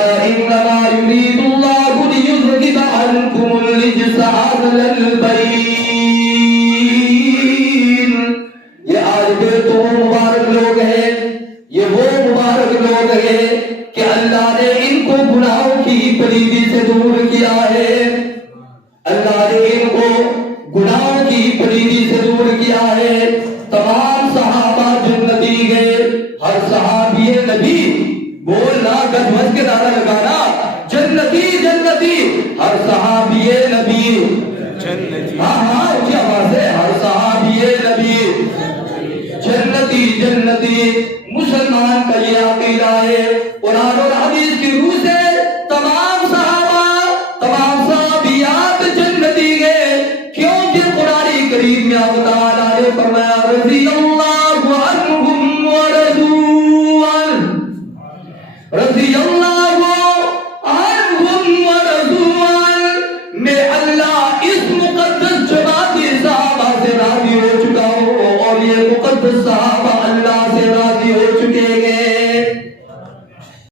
انما يريد الله ليذهب عنكم الرجس اهل البيت. یہ آج کے تو مبارک لوگ ہیں، یہ وہ مبارک لوگ ہیں کہ اللہ نے ان کو گناہوں کی پلیدی سے دور کیا ہے، اللہ نے ان کو گناہوں کی پلیدی سے دور کیا ہے. تمام صحابہ جنتی گئے، ہر صحابی نبی بولنا گدمج کے نعرہ لگانا جنتی جنتی، ہر صحابی نبی جنتی، ہاں ہاں اونچی آواز ہے، ہر صحابی نبی جنتی جنتی. مسلمان کا یہ عقیدہ ہے. قرآن اور حدیث کی روح سے تمام صحابہ تمام صحابیات جنتی گئے، کیونکہ قرآن کریم میں اللہ تعالیٰ نے فرمایا رضی اللہ عنہم ورضوا عنہ، رضی اللہ